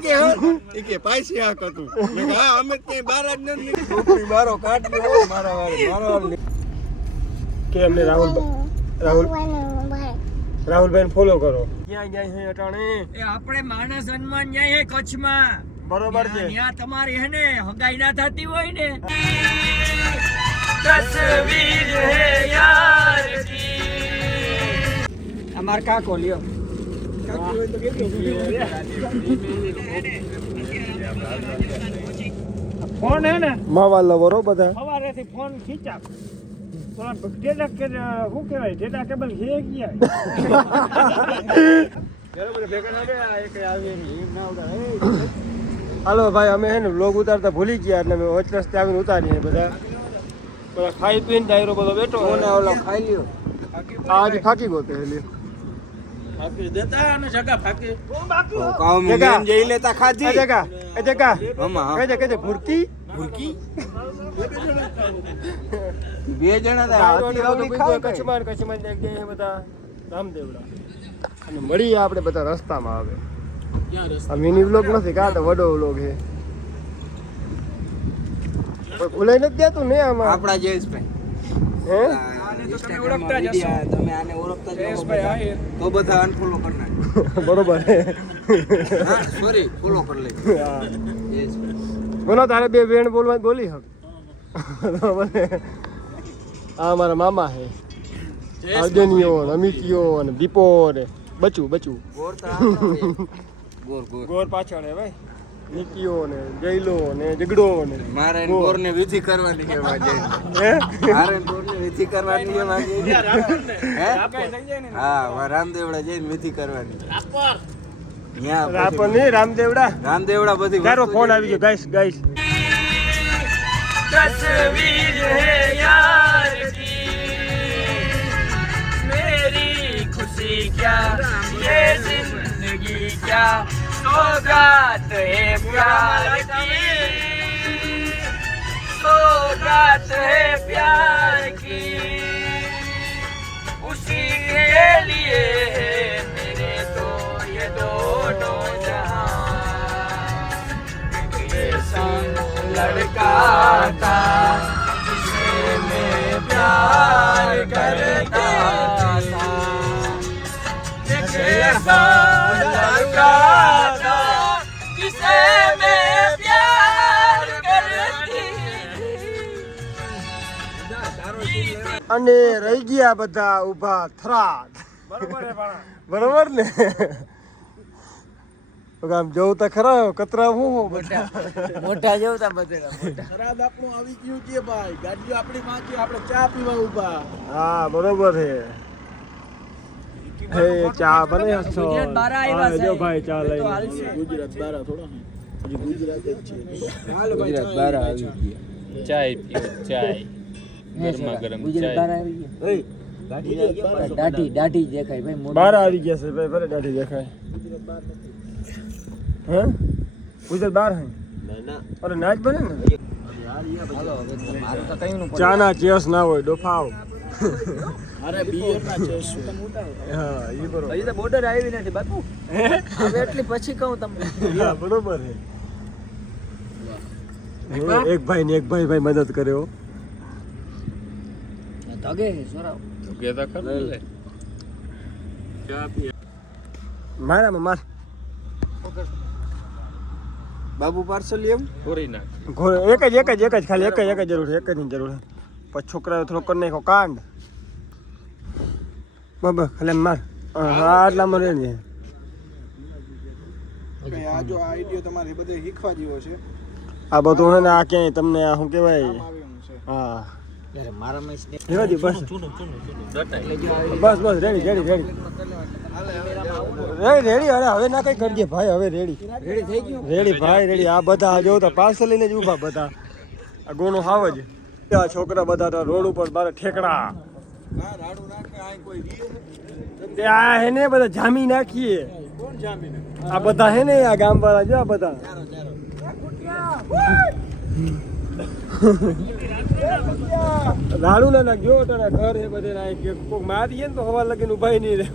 કે એ કે પૈસા આ કતું મેં હા અમે ક્યાંય બહાર જ નથી ટોપી બારો કાઢી હો મારા વાળી કે એમને રાહુલભાઈ ફોલો કરો ક્યાં જાય છે અટાણે એ આપણે માણસ હનુમાન જાય છે કચ્છમાં બરોબર છે ત્યાં તમારી હે ને હગાઈ ના થતી હોય ને તસવીર હે યાર કી અમાર કાકો લ્યો ફોન હે ને માવા લવરો બધા સવારેથી ફોન ખીચા ડેટા કે શું કહેવાય ડેટા કેબલ હે ગયા હાલો ભાઈ અમે હે ને વ્લોગ ઉતારતા ભૂલી ગયા એટલે અમે વચ્ચે રસ્તે આવીને ઉતારીએ બધા ખાઈ પીને ડાયરો બધો બેઠો ઓલો ખાઈ લ્યો આજે ફાકી ગયો તે લ્યો ફાકી દેતા અને જગા ફાકી કામ મેન જઈ લેતા ખાધી એ જગા હમા કહેજે ભૂરકી ભૂરકી બે જણા કચ્છમાં જગ્યાએ બધા રામદેવડા અને મળીએ આપણે બધા રસ્તામાં આવે આ મિની વ્લોગ નથી કાં તો વડો વ્લોગ છે કોઈ ભૂલાઈ નથી દેતું ને આમાં આપણા જયેશભાઈ હે તમે આને ઓળખતા જ ન તો બધા અનફોલો કરી નાખો બરોબર છે હા સોરી ફોલો કરી લે બોલો તારે બે વેણ બોલવા બોલી હક આ મારા મામા છે અર્જનીઓ અમિતિયો અને દીપો ને બચું ગોર ગોર પાછળ હે ભાઈ નિકીઓ ને જયલો ને જગડો ને મારે ગોર ને વિધિ કરવાની છે વાજે હે મારે ગોર ને વિધિ કરવાની છે વાજે હે હા રામદેવડા જઈને વિધિ કરવાની રાપર નહીં રામદેવડા બધી તારો ફોન આવી ગયો ગાઈસ तस्वीर है यार की मेरी खुशी क्या ये जिंदगी क्या सौगात है प्यार की सौगात है प्यार की उसी के लिए है मेरे तो ये दोनों जहां ये संग लड़का था जिसे मैं प्यार करता था एक ऐसा लड़का था जिसे मैं प्यार करती અને રહી ગયા બધા ઊભા થરાદ બરોબર ને આમ જોઉં તો ખરા કતરા હું બધા મોટા જેવતા બધેલા મોટા ખરાબ આપણું આવી ગયું છે ભાઈ ગાડીઓ આપણી માં છે આપણે ચા પીવા ઊભા હા બરોબર છે હે ચા બને હસો ગુજરાત બાર આવ્યા છે જો ભાઈ ચા લઈ ગુજરાત બારા થોડા હજી ગુજરાત જ છે ગુજરાત બાર આવી ચાય પીઓ ચાય ગરમા ગરમ ગુજરાત બાર ચાય આવી ગયા દાઢી દેખાય ભાઈ મોટી બાર આવી ગયા છે ભાઈ ભલે દાઢી દેખાય હે ગુજરાત બાર હે અરે નાચ બને ને હાલો હવે મારું તો કયું નું ચા ના ચેસ ના હોય ડોફાવ અરે બિયર ના છે હા ઈ બરોબર હજી તો બોર્ડર આવી નથી બાપુ હવે એટલી પછી કહું તમને હા બરોબર છે એક ભાઈ મદદ કર્યો ધગે સોરાવ તો કેતા ખરું લે ચા પી મારામાં માર બાબુ પાર્સલ એમ પૂરી નાખ એક જ ખાલી એક જ જરૂર છે એક જ ની જરૂર છે પછી છોકરાએ થોડો કરી નાખ્યો કાંડ બાબા ખાલી માર હા આટલામાં રહે ને આ જો આ આઈડિયો તમારે બધે શીખવા જેવો છે આ બધું હે ને આ ક્યાંય તમને આ શું કહેવાય આવ્યું છે હા યાર મારા માં રેવા દે બસ રેડી અરે હવે ના કઈ કરજે ભાઈ હવે રેડી થઈ ગયું રેડી ભાઈ રેડી આ બધા જો તો પાર્સલ લઈને જ ઊભા બધા આ ગોનો હાવ જ આ છોકરા બધા રોડ ઉપર બારે ઠેકડા ના રાડું નાખે આ કોઈ રીએ તે આ હે ને બધા જામી નાખીએ કોણ જામીને આ બધા હે ને આ ગામ વાળા જો આ બધા રાડુ ના નાખ જો તારા ઘર હે બધે ના કે કોક મારીએ ને તો હવા લગીને ઉભા નહીં રહે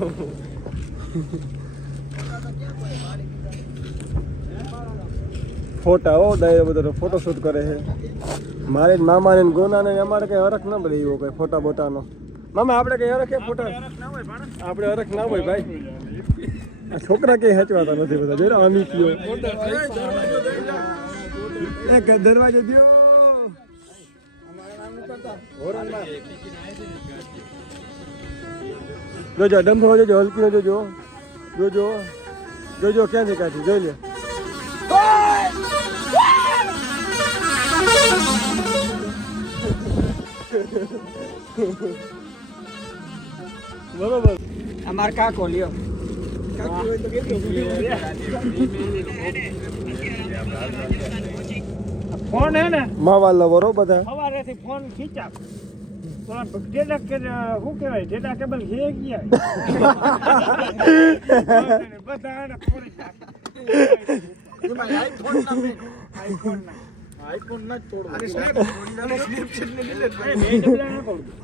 ફોટા હો ડાયરો બધો ફોટો શૂટ કરે છે મારે મામા ને ગોના ને અમારે કઈ હરખ ના મળે એવો કઈ ફોટા બોટાનો મામા આપણે કઈ હરખ ફોટા આપણે હરખ ના હોય ભાઈ આ છોકરા કઈ હેચવાતા નથી બધા જોઈ અમી કયો એક દરવાજો દ્યો જોજો ડંભો જોજો હલકીનો જોજો જોજો જોજો ક્યાંથી કાઢી જોઈ લે બરોબર અમાર કાકો લ્યો ફોન હે ને માવા લવરો બધા સવારેથી ફોન ખીચા ડેટા કે શું કહેવાય ડેટા કેબલ હે ગયા બધાને ફોન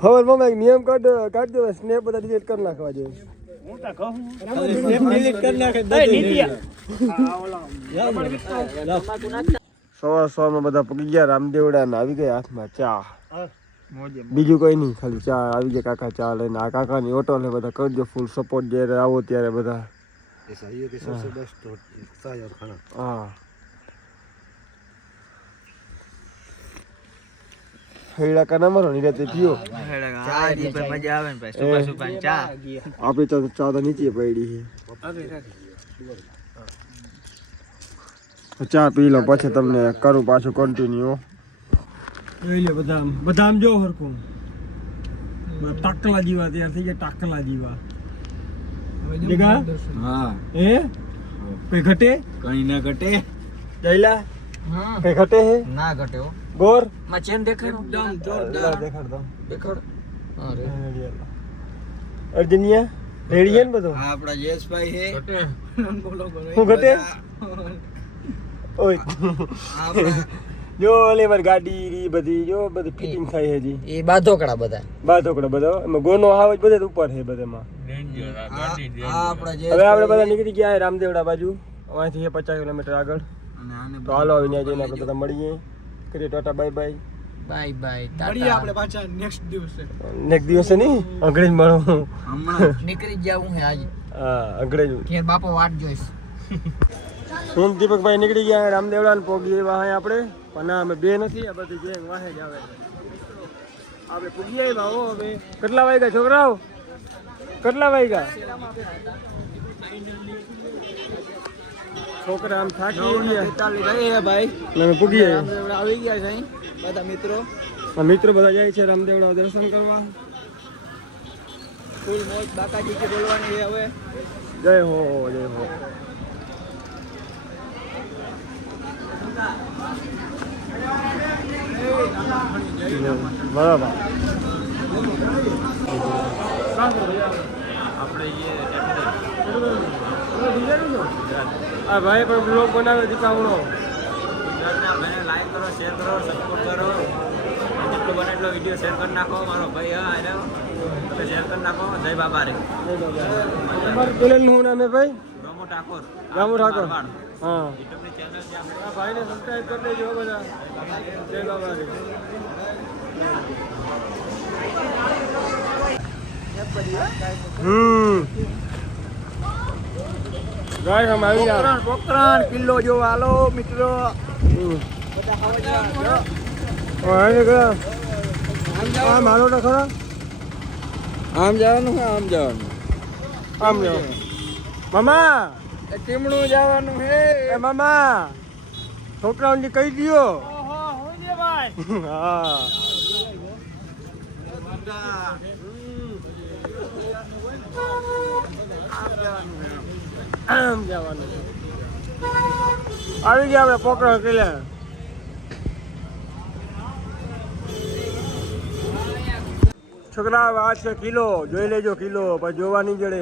હવે મમ્મી એક નિયમ કાઢ દો સ્નેપ બધા ડિલીટ કરી નાખવા જોઈએ હું તો કહું સવારમાં બધા પગી ગયા રામદેવડા ને આવી ગયા હાથમાં ચા બીજું કઈ નહીં ખાલી ચા આવી ગયા કાકા ચા લઈને આ કાકાની ઓટો લે બધા કરજો ફૂલ સપોર્ટ જ્યારે આવો ત્યારે બધા હા હેડા કા નંબર ની રહેતી પીઓ મજા આવે ને ભાઈ સુબહ સુબહ ચા આપણી તો ચા તો નીચે પડી છે ચા પી લો પછી તમને કરું પાછું કન્ટિન્યુ જોઈ લે બદામ બદામ જો હરકું ટાકલા જીવા તૈયાર થઈ ગયા ટાકલા જીવા દેખા હા એ કઈ ઘટે કઈ ના ઘટે જઈલા કઈ ઘટે હે ના ઘટે હો ગોર માં ચેન દેખાય એકદમ જોરદાર દેખાડ દો દેખાડ હા રે અર્જુનિયા રેડી છે ને બધું આ આપણા યશભાઈ હે હું ઘટે ઓય આપણા જો લેવર ગાડી રી બધી જો બધી ફિટિંગ થાય છે જી એ બાધોકડા બધા બાધોકડા બધો એમાં ગોનો આવે બધે ઉપર છે બધેમાં આપણા હવે આપણે બધા નીકળી ગયા રામદેવડા બાજુ અહીંથી 50 કિલોમીટર આગળ અને આને તો હાલો હવે ત્યાં જઈને આપણે બધા મળીએ કરીએ Tata bye bye bye bye Tata આપણે પાછા નેક્સ્ટ દિવસે દિવસે નહીં અંગ્રેજ મળો હમણાં નીકળી જાવું હે આજે હા અંગ્રેજ ઘેર બાપો વાટ જોઈશ હું દીપકભાઈ નીકળી ગયા રામદેવડા ને પોગી એવા અહીં આપણે પણ ના અમે બે નથી આ બધી ગેંગ વાહે જ આવે આપણે પૂગી આવ્યા હો હવે કેટલા વાગ્યા છોકરાઓ કેટલા વાગ્યા છોકરા આમ થાકી ગયા ભાઈ અમે પૂગી આવી ગયા છે બધા મિત્રો મિત્રો બધા જાય છે રામદેવડા દર્શન કરવા ફૂલ મોજ બાકાજી કે બોલવાની છે હવે જય હો જય હો બરાબર આ ભાઈ પણ બ્લોગ બનાવ્યો દીપાવડો લાઈક કરો શેર કરો સપોર્ટ કરો જેટલો બને એટલો વિડીયો શેર કરી નાખો મારો ભાઈ હા એને તમે શેર કરી નાખો જય બાબા રે તમારું ચેનલનું શું નામ છે ભાઈ ગમો ઠાકોર ગામુ ઠાકોર હા હા યુટ્યુબની ચેનલ છે આપણે આ ભાઈને સબસ્ક્રાઇબ કરી દેજો બધા જય બાબા રે ગાય હમ આવી ગયા પોકરણ કિલ્લો જો હાલો મિત્રો આમ હાલો ને ખરા આમ જવાનું છે આમ જવાનું આમ જાઓ મામા ટીમણું જવાનું હે એ મામા છોકરાઓને કહી દો ઓહો હોય ને ભાઈ હા આમ જવાનું આવી ગયા આપણે પોકરણ કિલ્લા છોકરા આ છે કિલો જોઈ લેજો કિલો પછી જોવા નહીં જડે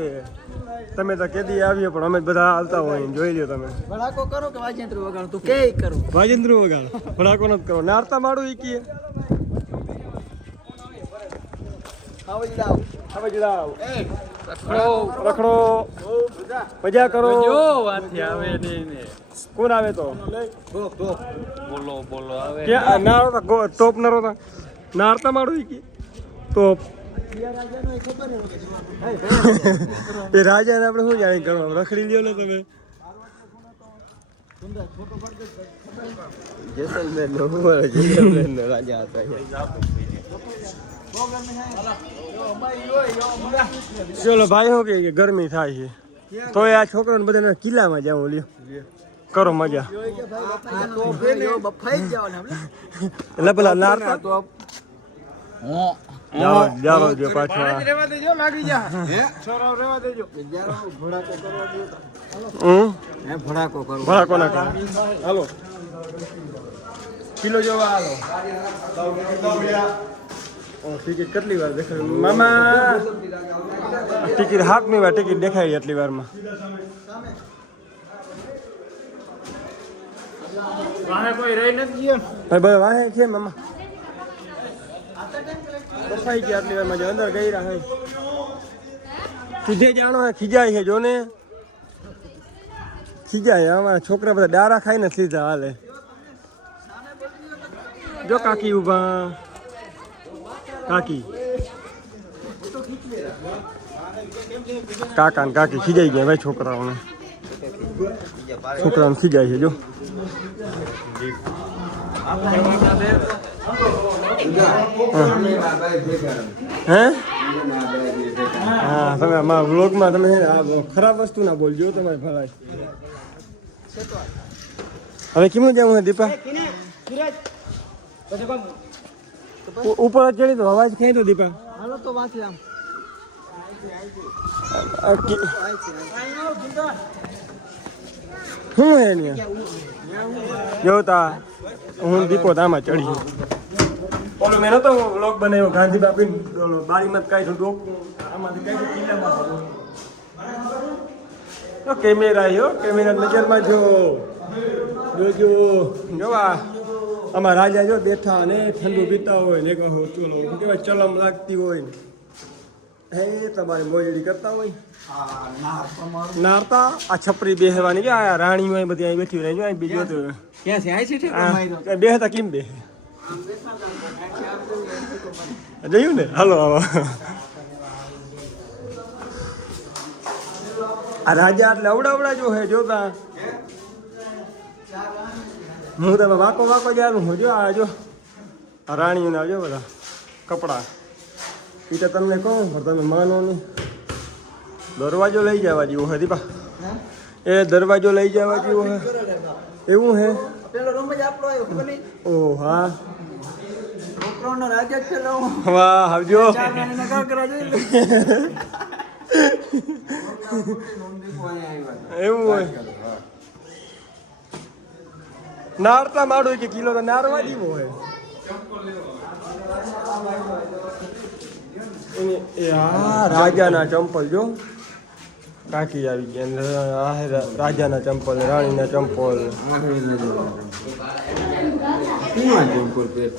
તમે તો કેદી આવીએ પણ અમે બધા હાલતા હોય જોઈ લ્યો તમે ભડાકો કરો કે વાજેન્દ્ર વગાડું તું કે કરું વાજેન્દ્ર વગાડ ભડાકો નથી કરો નારતા માડું ઈકીએ હવે જડાવ રખડો મજા કરો વાથી આવે નહીં ને કોણ આવે તો બોલો આવે ક્યાં નારો ટોપ નારો નારતા મારું કે ટોપ એ રાજાને આપણે શું જાણી કરવા રખડી લ્યો ને તમે રાજા હતા ચલો ભાઈ શું કે ગરમી થાય છે તો આ છોકરાને બધાને કિલ્લામાં જાવ લ્યો કરો મજા એટલે પેલા નારતા જાઓ જો પાછો રેવા દેજો લાગી જા હે છોરાવ રેવા દેજો ભડાકો કરવા દો હે ભડાકો કરવા ભડાકો ના કરો હાલો કિલો જોવા હાલો ટિકિટ કેટલી વાર દેખાય મામા ટિકિટ હાથની વાર ટિકિટ દેખાય એટલી વારમાં વાહે કોઈ રહી નથી ગયો ભાઈ બધા વાહે છે મામા બફાઈ ગયા આટલી વારમાં અંદર ગઈ રહ્યા સીધે જાણો હે ખીજાય છે જો ને ખીજાય અમારા છોકરા બધા ડારા ખાઈને સીધા હાલે જો કાકી ઉભા કાકી કાકા ને કાકી ખીજાઈ ગયા ભાઈ છોકરાઓને ખીજાય છે જો હે હા તમે અમારા વ્લોગમાં તમે ખરાબ વસ્તુ ના બોલજો તમારે ભલાઈ હવે કેમનું જવું હે દીપા ઉપર જ ચડી તો અવાજ ક્યાંય તો દીપા હાલો તો વાંચી આમ શું હે ને જોતા હું દીપો તામાં ચડી ઓલો મેં નતો વ્લોગ બનાવ્યો ગાંધી બાપી બારીમાં કાઢ્યું ડોકું આમાંથી કાઢ્યું કિલ્લામાં કેમેરા હો કેમેરા નજરમાં જો જોજો જોવા આમાં રાજા જો બેઠા અને ઠંડુ પીતા હોય ને કહો ચલો કેવાય ચલમ લાગતી હોય ને હે તમારે મોજડી કરતા હોય નારતા આ છપરી બેહવાની કે આ રાણી હોય બધી અહીં બેઠી રહી જો અહીં બીજો તો ક્યાં છે આઈ છે બેહતા કેમ બે જોયું ને હાલો આવો આ રાજા એટલે અવડા જો હે જોતા હું તમે વાકો જાણું હું જો આ જો આ રાણીઓને આવજો બધા કપડા એ તો તમને કહું પણ તમે માનો નહીં દરવાજો લઈ જવા જેવો હે દીપા એ દરવાજો લઈ જવા જેવો હે એવું હે પેલો રૂમ જ આપણો આવ્યો ખબર નહીં ઓ હા છોકરાઓનો રાજા જ પેલો વાહ આવજો નકા કરા જોઈએ એવું હોય નારતા માડું કે કિલો તો નારવા દીવો હોય એ હા રાજાના ચંપલ જો કાકી આવી ગયા રાજાના ચંપલ રાણીના ચંપલ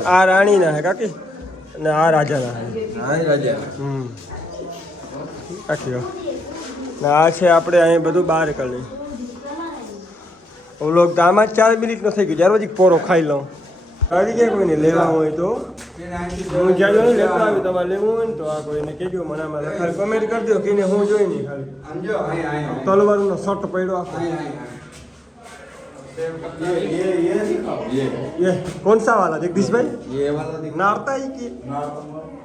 આ રાણીના હે કાકી ને આ રાજાના હે કાકી ને આ છે આપણે અહીં બધું બહાર કરી ઓલો આમાં જ 4 મિનિટ નો થઈ ગયું જ્યારે પછી પોરો ખાઈ લઉં આવી ગયા કોઈને લેવા હોય તો હું જ્યાં નહીં લેતા આવી તમારે લેવું હોય ને તો આ કોઈને કહેજો મને આમાં ખાલી કમેન્ટ કરી દો કે હું જોઈ નહીં ખાલી તલવારનો શર્ટ પડ્યો આખો ये कौन सा वाला जगदीश भाई ये वाला नारता ही की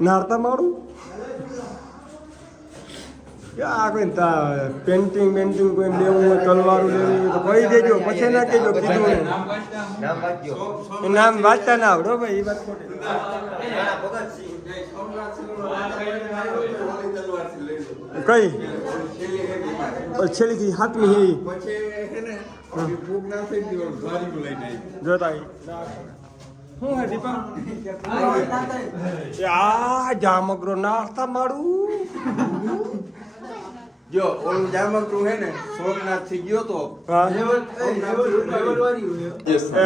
नारता मारू આ કોઈ પેન્ટિંગ કોઈ લેવું હોય તલવારું લેવું હોય તો કહી દેજો પછી ના કહેજો કીધું નામ વાંચતા ના આવડો ભાઈ એ વાત ખોટી કઈ છેલ્લીથી હાથમી હે જોતા શું હે દીપા આ જામગરો નાસ્તા મારું જો ઓલું જામકરું હે ને સોમનાથ થી ગયો તો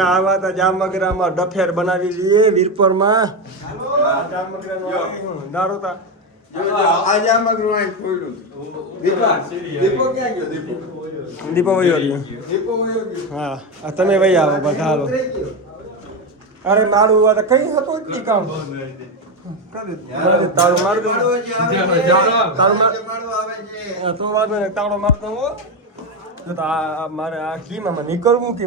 આવા તો જામગરામાં ડફેર બનાવી લઈએ વીરપુરમાં દારૂતા આ જામકરું અહીં ખોલ્યું દીપો ક્યાં ગયો દીપો દીપો વયો ગયો. હા આ તમે વહી આવો બધા હાલો. અરે મારું આ તો કઈ હતું જ નહીં કામ. તારું મારું તો વાંધો નહીં, તાળો મારતો હો તો આ મારે આ ઘીમાં નીકળવું કે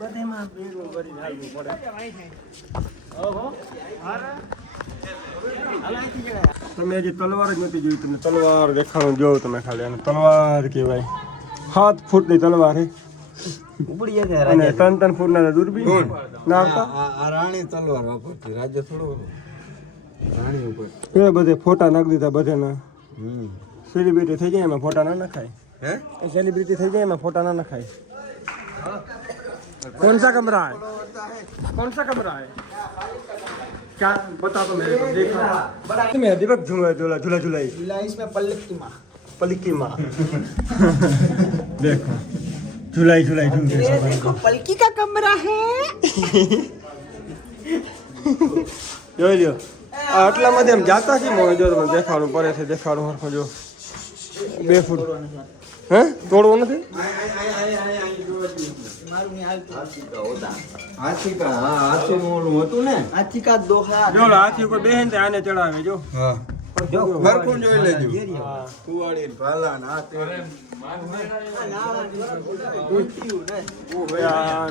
બધેમાં ભેગું કરી નાખવું પડે. તમે હજી તલવાર જ નથી જોઈ. તમે તલવાર દેખાણું જોવો તમે ખાલી. અને તલવાર કહેવાય 7 ફૂટની તલવાર છે અને 3 ફૂટના દૂરબીન નાખતા. આ રાણી તલવાર વાપરતી, રાજ્ય થોડો રાણી ઉપર. એ બધે ફોટા નાખી દીધા બધાના. સેલિબ્રિટી થઈ જાય એમાં ફોટા ના નખાય. હે सेलिब्रिटी થઈ જાય એમાં ફોટા ના નખાય. कौन सा कमरा है? कौन सा कमरा है? क्या बता दो मेरे को. देखा मैं दीपक झूला झूला झूला झूला इसमें पल्की माँ देखो झूलाई झूलाई झूल देखो पल्की का कमरा है. જોઈ લ્યો આટલામાંથી એમ જાતા છે મોય જો તમને દેખાડું પડે છે. દેખાડું હરખો જો 2 ફૂટ. હે તોડવો નથી. હાથી કા હાથી મોલું હતું ને. જો હાથી ઉપર બેહીને આને ચડાવે જો. હા બરકું જોઈ લેજો. કુવાડી ભાલા ને આ તે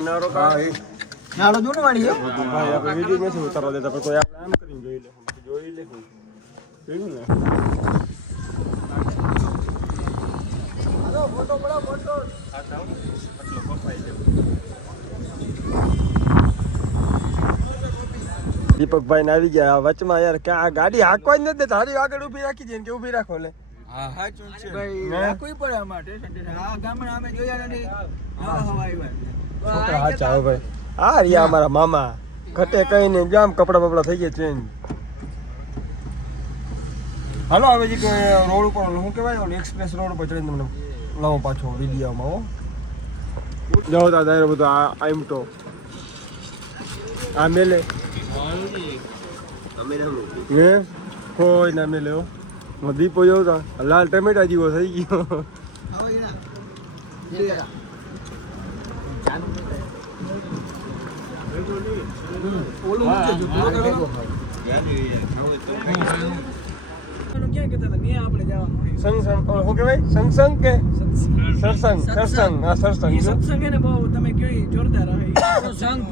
નારો કા નારો જોને વાળી હે ભાઈ. આપણે વિડિયો નથી ઉતારવા દેતા પણ કોઈ આપણે આમ કરીને જોઈ લે. જોઈ લે જોયું ને. ફોટો બડા ફોટો આટલો કપાઈ ગયો. દીપકભાઈ ને આવી ગયા વચમાં. યાર કે આ ગાડી હાંકવા જ નથી દેતા. હારી આગળ ઊભી રાખી છે કે ઊભી રાખો લે. હા હાચું છે ભાઈ કોઈ પડે આમાં ટેન્શન આ ગામડા અમે જોયા નથી. હવા આવ્યા છોકરા હાચા હો ભાઈ. આ રહ્યા અમારા મામા ઘટે કઈ ને જામ કપડા બપડા થઈ ગયા ચેન્જ. હાલો હવે જે રોડ ઉપર શું કહેવાય એક્સપ્રેસ રોડ ઉપર ચડીને તમને લાવો પાછો વિડીયોમાં. હો જાઓ તા દાયરો બધો આમ તો આ મેલે હે કોઈ ના મેલે. હો દીપો જોઉં તા લાલ ટમેટા જેવો થઈ ગયો. સત્સંગ શું કહેવાય? સત્સંગ કે સત્સંગ? સત્સંગ હા સત્સંગ.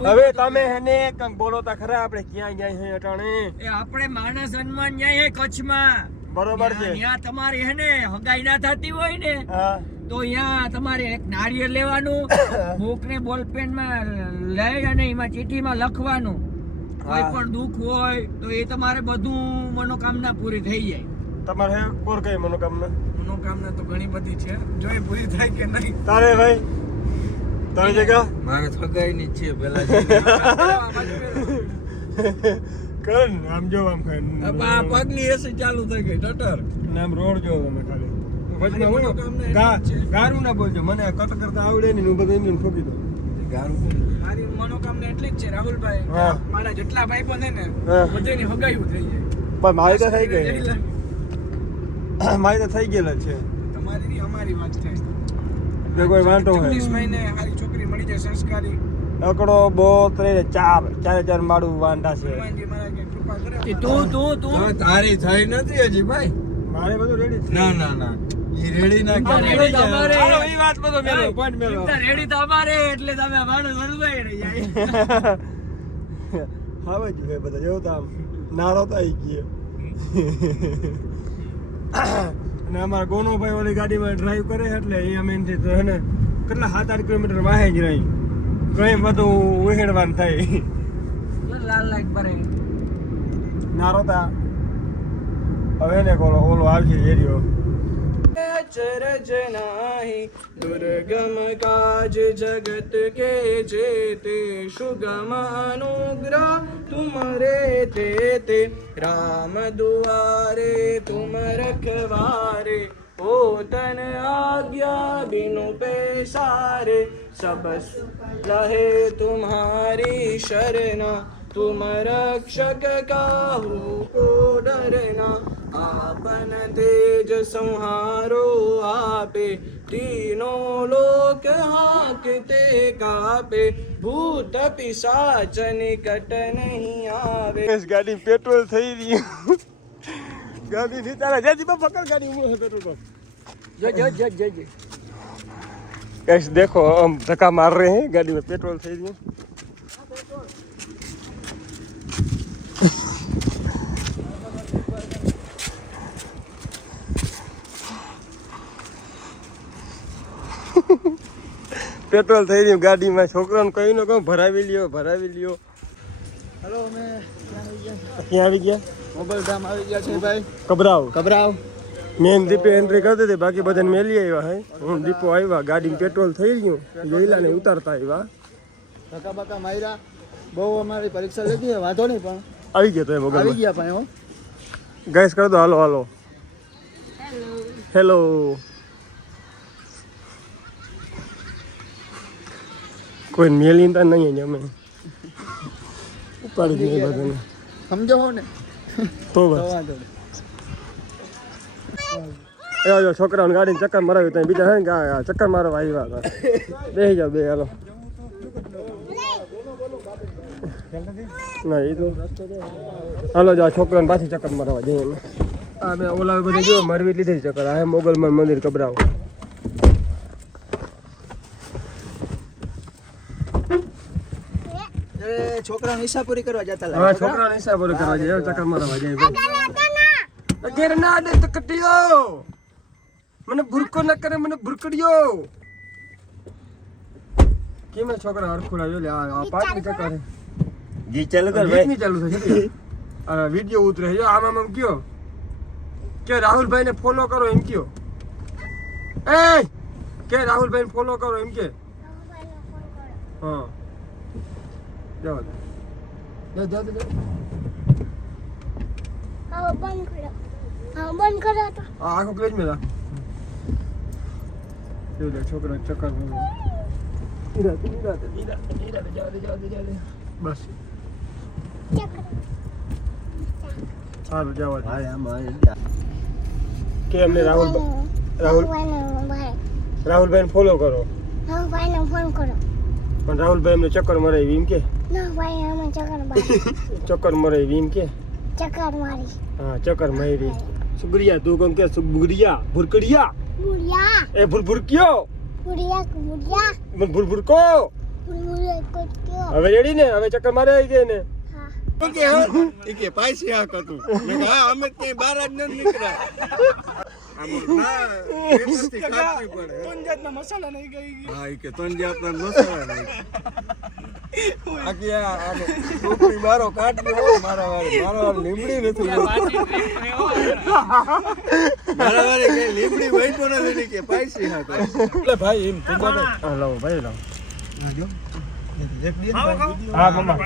હવે તમે હેને કંઈક બોલો તા ખરા. આપણે ક્યાં જાય છે અટાણે? આપણે માણસ હનુમાન જાય હે કચ્છમાં. બરોબર છે. ત્યાં તમારી હે ને હગાઈ ના થતી હોય ને હા તો અહીંયા તમારે એક નાળિયેર લેવાનું, બુક ને બોલપેન માં લઈ અને એમાં ચીઠીમાં લખવાનું કોઈ પણ દુઃખ હોય તો એ તમારે બધું મનોકામના પૂરી થઈ જાય. તમારે હે કોર કઈ મનોકામના? મનોકામના તો ઘણી બધી છે, જો એ પૂરી થાય કે નહીં. તારે ભાઈ તારી જગ્યા મારે થગાઈ ની છે પેલા કર આમ જો આમ પગની એસી ચાલુ થઈ ગઈ ટટર. નામ રોડ જો તમે ખાલી વચમાં હું ગારું ના બોલજો. મને કટ કરતા આવડે નહીં. હું બધું એમ ઠોકી દઉં. મારી મનોકામના એટલી જ છે રાહુલભાઈ, હા. મારા જેટલા ભાઈ બંધ ને હા. બધાની હગાયું થઈ જાય. પણ મારી તો થઈ ગઈ. મારી તો થઈ ગયેલા છે. તમારી ની અમારી વાત છે. કોઈ વાંધો હોય જગદીશભાઈને હારી છોકરી મળી જાય સંસ્કારી. અકડો બો ત્રે ચાર માળું વાંઢા છે. હનુમાનજી મહારાજ કૃપા કરે. તું તારી થઈ નથી હજી ભાઈ. મારે બધું રેડી છે. ના ના ના ઈ રેડી ના કરે. રેડી તમારે. હાલો, ઈ વાત બધો મેલો પોઈન્ટ મેલો. રેડી તો અમારે એટલે તમે માણસ વળવાઈ રહી જાય. હવે જ બધા જેવું તો આમ નારો તો આવી ગયો. અને અમારા ગોનોભાઈ ઓલી ગાડીમાં ડ્રાઈવ કરે એટલે એ અમે એનથી તો હે ને કેટલા 7-8 કિલોમીટર વાહે જ રહી. કઈ બધું ઉહેડવાનું થાય. લાલ લાઈટ પર નારો તા હવે ને ઓલો આવશે એરિયો. चरज नाही दुर्गम काज जगत के जेते सुगम अनुग्रह तुम्हारे तेते राम दुआरे तुम रखवारे ओ तन आज्ञा बिनु पैसारे सब रहे तुम्हारी शरणा तुम रक्षक काहू को डरना आपन तेज संहारो आपे तीनों लोक हांकते कापे भूत पिशाच निकट नहीं आवे इस गाड़ी में पेट्रोल થઈ રહ્યું गाड़ी नहीं तारा जल्दी पकड़ गाड़ी में पेट्रोल पंप જજ कैसे देखो हम धक्का मार रहे हैं गाड़ी में पेट्रोल થઈ રહ્યું પેટ્રોલ થઈ રહ્યું ગાડીમાં છોકરાને કહ્યું ને કહું ભરાવી લ્યો हेलो मैं ક્યાં આવી ગયા मोबाइल धाम આવી ગયા છે ભાઈ કબરાવ કબરાવ મેન દીપે એન્ટ્રી કરતી હતી બાકી બધાને મેલી આવ્યા હે હું દીપો આવ્યા ગાડીમાં પેટ્રોલ થઈ ગયું જોઈલાને ઉતારતા આવ્યા ધક્કા બક્કા માર્યા બહુ અમારી પરીક્ષા લીધી છે વાંધો નહીં પણ આવી ગયા તો એ આવી મગજમાં ગયા ભાઈ હો ગેસ કર દો હાલો હેલો કોઈ મેલી તો નહીં અમે ઉપાડી દઈએ બધાને સમજો હો ને તો બસ વાંધો નહીં એ છોકરાઓને ગાડીને ચક્કર મરાવી ત્યાં બીજા હે ને આ ચક્કર મારવા આવ્યા હતા બેસી જાઓ બે હાલો ના એ તો હાલો જો આ છોકરાને પાછી ચક્કર મારવા જઈએ અમે આ મેં ઓલા બધે જો મરવી લીધી ચક્કર આ મોગલમાં મંદિર કબરાવ છોકરાને ઈચ્છા પૂરી કરવા જતા હા છોકરાને હિસાબ કરવા જઈએ ચક્કર મારવા જઈએ અગેર ના દે તો કટિયો મને ભૂરકો ન કરે મને ભૂરકડિયો કેમ છોકરા હરખું આવ્યો લે આ પાંચમી ચક્કર જી ચાલુ કર ભાઈ ચાલુ થશે આ વિડિયો ઉતરે છે આમ કયો કે રાહુલભાઈ ને ફોલો કરો એમ કયો એ કે રાહુલભાઈ ને ફોલો કરો એમ કે હા જાઓ જાઓ બંધ કરો તો આ આખો ક્લેજ મેલા લે છોકરા ચક્કર બસ સારું જવા દે કે અમને રાહુલભાઈ ને ફોલો કરો ભાઈને ફોન કરો પણ રાહુલભાઈ અમને ચક્કર મરાવી એમ કે ના ભાઈ અમે ચક્કર મરાવી એમ કે ચક્કર મારી હા ચક્કર મારી સુગરિયા તું કેમ કે સુગરિયા ભૂરકડિયા બુડિયા એ ભૂરભૂરક્યો બુડિયા મને ભૂરભૂરકો હવે રેડી ને હવે ચક્કર મારે આવી ગઈ ને કે પૈસા આ કતું મેં હા અમે ક્યાંય બહાર જ નથી નીકળ્યા આમ ના એ પછી ખાતરી પડે ત્રણ જાતના મસાલા નહીં ગઈ હા એ કે ત્રણ જાતના મસાલા નહીં આખી આ ટોપી મારો કાઢ્યો હોય મારા વારે લીમડી નથી મારા વારે કઈ લીમડી વહીતો નથી કે પૈસા હા એટલે ભાઈ એમ તું લાવો ભાઈ લાવો હા મામા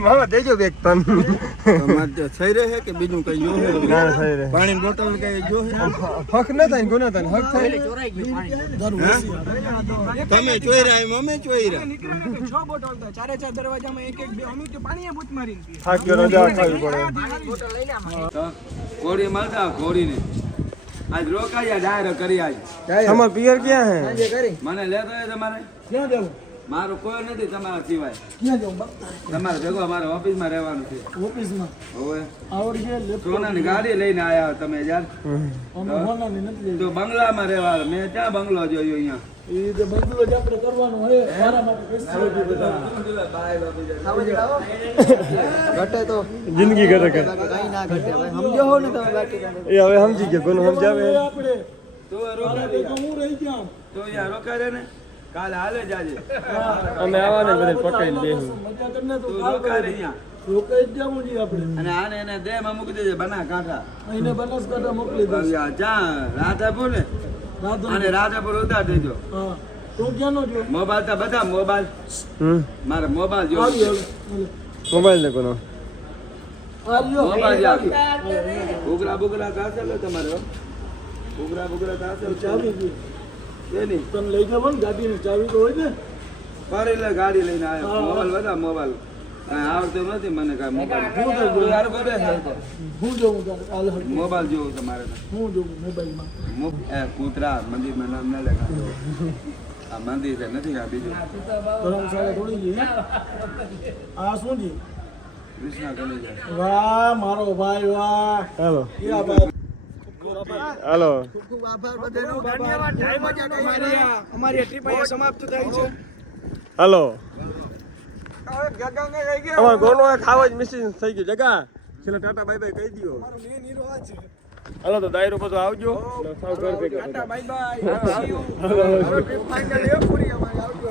મામા દેજો બેગ તન તમારે જો થઈ રહે કે બીજું કઈ જો ના થઈ રહે પાણીની બોટલ કઈ જો હક ન થાય ગુનો થાય હક થાય ચોરાઈ ગયું પાણી તમે ચોયરા એમ અમે ચોયરા 6 બોટલ હતા ચારે ચાર દરવાજામાં એક એક બે અમે તો પાણીએ બૂત મારીને પીએ થાક્યો રજા ખાવી પડે બોટલ લઈને આમાં ઘોડી મળતા ઘોડીને આજ રોકાયા જાહેર કરી આજ તમાર પિયર ક્યાં હે જે કરી મને લેતો હોય તમારે ક્યાં જવું મારું કોઈ નથી તમારા સિવાય ક્યાં જવું તમારે ભેગો અમારે ઓફિસમાં રહેવાનું છે ઓફિસમાં હવે આવડી છે લેપટોપ સોનાની ગાડી લઈને આયા તમે યાર અમે હોનાની નથી તો બંગલામાં રહેવાનું મેં ક્યાં બંગલો જોયો અહીંયા એ તો બંગલો જ આપણે કરવાનો હોય મારા માટે ઘટે તો જિંદગી કરે કે કઈ ના ઘટે ભાઈ સમજો હો ને તમે બાકી એ હવે સમજી ગયો કોનો સમજાવે આપણે તો રોકાઈ તો હું રહી ગયા તો યાર રોકાય ને કાલે હાલે જાજે અમે આવવાને બધે પકડીને બેહું મજા કરીને તો તું રોકાય રે અહીંયા રોકાઈ જ જવું જોઈએ આપણે અને આને એને દેમાં મૂકી દેજે બના કાંઠા એને બનાસકાંઠા મોકલી દઈશ જ્યાં રાધાપુર ને રાધા અને રાધાપુર ઉતાર દેજો હા તું ક્યાંનો જો મોબાઈલ તો બધા મોબાઈલ મારે મોબાઈલ જો આવ્યો મોબાઈલ ને કોનો આવ્યો મોબાઈલ આવ્યો ઉગરા બુગરા થાશે લે તમારે ઉગરા બુગરા થાશે ચાવી ગઈ એની તમે લઈ જાવ ને ગાડીની ચાવી તો હોય ને ફરી લે ગાડી લઈને આવ્યો મોબાઈલ બધા મોબાઈલ આવડતું નથી મને કાંઈ મોબાઈલ હું જોઉં તારે? હાલ હટ. મોબાઈલ જોવું તમારે તો. હું જોઉં મોબાઈલમાં. કૂતરા મંદિરમાં નામ ના લખાતો. આ મંદિર છે નથી આ બીજું ધર્મશાળા થોડી ગઈ હે? આ શું છે? કૃષ્ણ કરી જાય. વાહ મારો ભાઈ વાહ. હાલો યા ભાઈ. હાલો ખૂબ ખૂબ આભાર બધાનો. અમારી ટ્રીપ અહીંયા સમાપ્ત થાય છે. હાલો અમારે ગોનો ખાવા જ મિસિંગ થઈ ગયું જગા છેલ્લે ટાટા બાય બાય કહી દો. મારો મેન હીરો આ છે. હાલો તો દાયરો બધો આવજો સાવ ઘર ભેગા tata bye bye. See you. Trip final એ પૂરી અમારી આવજો.